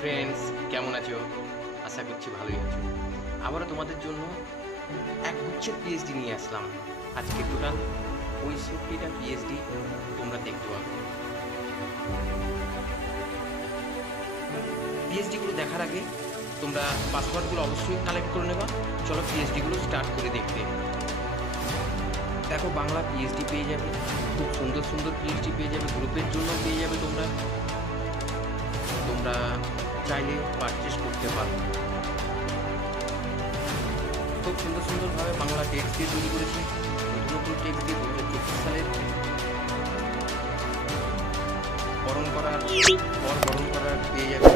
Friends, কেমন আছো? আশা করছি ভালোই আছো। আবারও তোমাদের জন্য এক গুচ্ছের পিএইচডি নিয়ে আসলাম। আজকে টোটাল 65টা পিএইচডি তোমরা দেখতে পাবে। পিএইচডিগুলো দেখার আগে তোমরা পাসওয়ার্ডগুলো অবশ্যই কালেক্ট করে নেবা। চলো পিএইচডিগুলো স্টার্ট করে দেখতে। দেখো, বাংলা পিএইচডি পেয়ে যাবে, খুব সুন্দর সুন্দর পিএইচডি পেয়ে যাবে, গ্রুপের জন্য পেয়ে যাবে। তোমরা চাইলে পারচেস করতে পারো। খুব সুন্দর সুন্দরভাবে বাংলা টেক্সট দিয়ে তৈরি করেছি। নতুন নতুন টেক্সট দিয়ে 2024 সালের বরণ করার পেয়ে যাবে,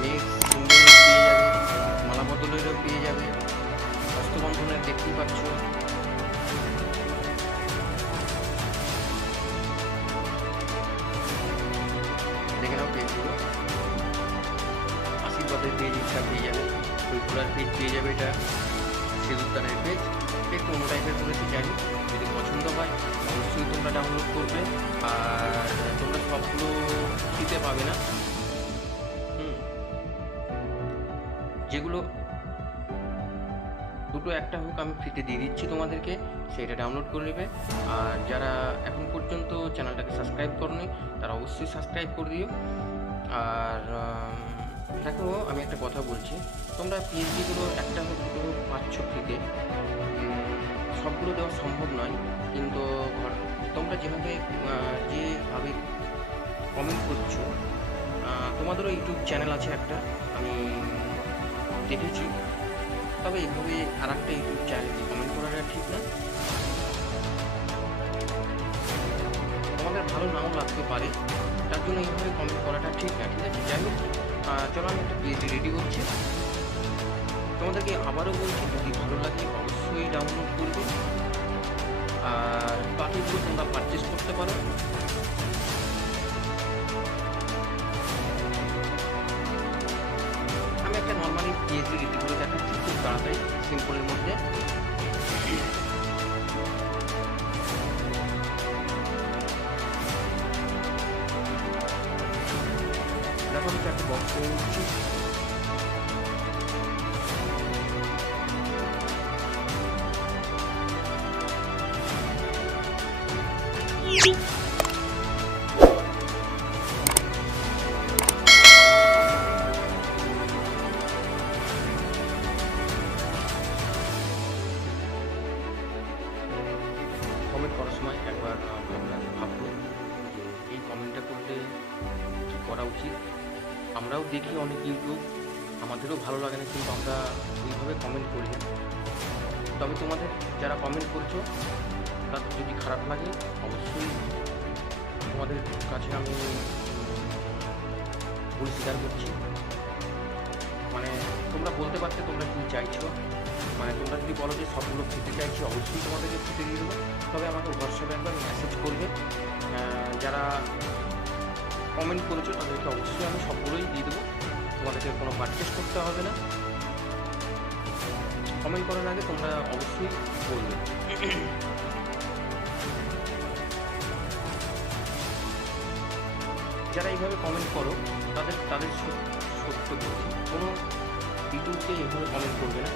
মেঘ সিম্বল পেয়ে যাবে, মালা বদলেরও পেয়ে যাবে, হস্তবন্ধনের দেখতেই পাচ্ছ। দেখে নাও পেজগুলো। আশীর্বাদের পেজ একটা পেয়ে যাবে, বইপুরার পেজ পেয়ে যাবে, এটা সিঁদুরদানের পেজ। একটু অন্য টাইপের করেছি, জানি যদি পছন্দ হয় অবশ্যই তোমরা ডাউনলোড করবে। আর তোমরা সবগুলো দিতে পাবে না, যেগুলো দুটো একটা হোক আমি ফ্রিতে দিয়ে দিচ্ছি তোমাদেরকে, সেইটা ডাউনলোড করে নেবে। আর যারা এখন পর্যন্ত চ্যানেলটাকে সাবস্ক্রাইব করনি তারা অবশ্যই সাবস্ক্রাইব করে দিও। আর দেখো, আমি একটা কথা বলছি, তোমরা পিএইচডিগুলো একটা হোক দুটো হোক পাচ্ছ ফ্রিতে, সবগুলো দেওয়া সম্ভব নয়। কিন্তু তোমরা যেভাবে কমেন্ট করছো, তোমাদেরও ইউটিউব চ্যানেল আছে একটা, আমি দেখেছি। তবে এইভাবে আর একটা ইউটিউব চ্যানেলে কমেন্ট করাটা ঠিক না। তোমাদের ভালো নাও লাগতে পারে, তার জন্য এইভাবে কমেন্ট করাটা ঠিক না, ঠিক আছে? যাই হোক, চলো আমি একটা পিএইচডি রেডি করছি। তোমাদেরকে আবারও বলছি, যদি ভালো লাগে অবশ্যই ডাউনলোড করবে। আর বাকিগুলো তোমরা পারচেস করতে পারো। আমি একটা নর্মালি পিএইচডি রেডি করে দেখাচ্ছি খুব তাড়াতাড়ি, সিম্পলের মধ্যে। দেখো, আমি একটা বক্স করে নিচ্ছি। কমেন্ট করার সময় একবার ভাববো যে এই কমেন্টটা করলে কী করা উচিত। আমরাও দেখি অনেক ইউটিউব, আমাদেরও ভালো লাগে না, কিন্তু আমরা ওইভাবে কমেন্ট করি না। তবে তোমাদের যারা কমেন্ট করছো তাদের যদি খারাপ লাগে অবশ্যই তোমাদের কাছে আমি ভুল স্বীকার করছি। মানে তোমরা বলতে পারতে তোমরা কী চাইছো। মানে তোমরা যদি বলো যে সবগুলো খেতে চাইছি, অবশ্যই তোমাদেরকে খেতে দিয়ে দেবো। তবে আমাকে হোয়াটসঅ্যাপে একবার মেসেজ করবে। যারা কমেন্ট করেছো তাদেরকে অবশ্যই আমি সবগুলোই দিয়ে দেবো, তোমাদেরকে কোনো পারচেস করতে হবে না। কমেন্ট করার আগে তোমরা অবশ্যই বলবে। যারা এইভাবে কমেন্ট করো তাদের সত্য বলছি, কোনো ইউটিউবকে এইভাবে কমেন্ট করবে না।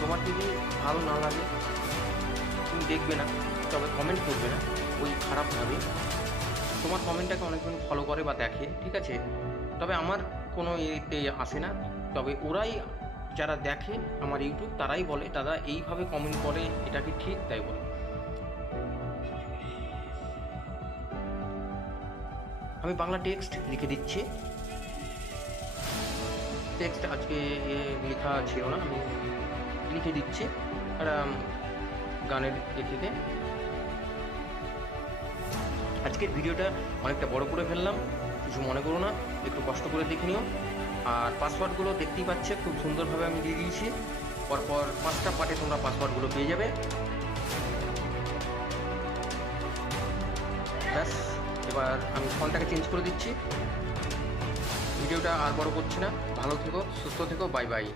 তোমার যদি ভালো না লাগে তুমি দেখবে না, তবে কমেন্ট করবে না ওই খারাপভাবে। তোমার কমেন্টটাকে অনেকজন ফলো করে বা দেখে, ঠিক আছে, তবে আমার কোনো এতে আসে না। তবে ওরাই যারা দেখে আমার ইউটিউব তারাই বলে দাদা এইভাবে কমেন্ট করে, এটা কি ঠিক? তাই বলে। আমি বাংলা টেক্সট লিখে দিচ্ছি। টেক্সট আজকে লেখা ছিল না, আমি লিখে দিচ্ছি একটা গানের থেকে। আজকের ভিডিওটা অনেকটা বড় করে ফেললাম, কিছু মনে করো না, একটু কষ্ট করে দেখে নিও। আর পাসওয়ার্ডগুলো দেখতেই পাচ্ছে খুব সুন্দরভাবে আমি দিয়ে দিয়েছি। পরপর 5টা পার্টে তোমরা পাসওয়ার্ডগুলো পেয়ে যাবে। ব্যাস, এবার আমি ফোনটাকে চেঞ্জ করে দিচ্ছি। ভিডিওটা আর বড় করছি না। ভালো থেকো, সুস্থ থেকো, বাই বাই।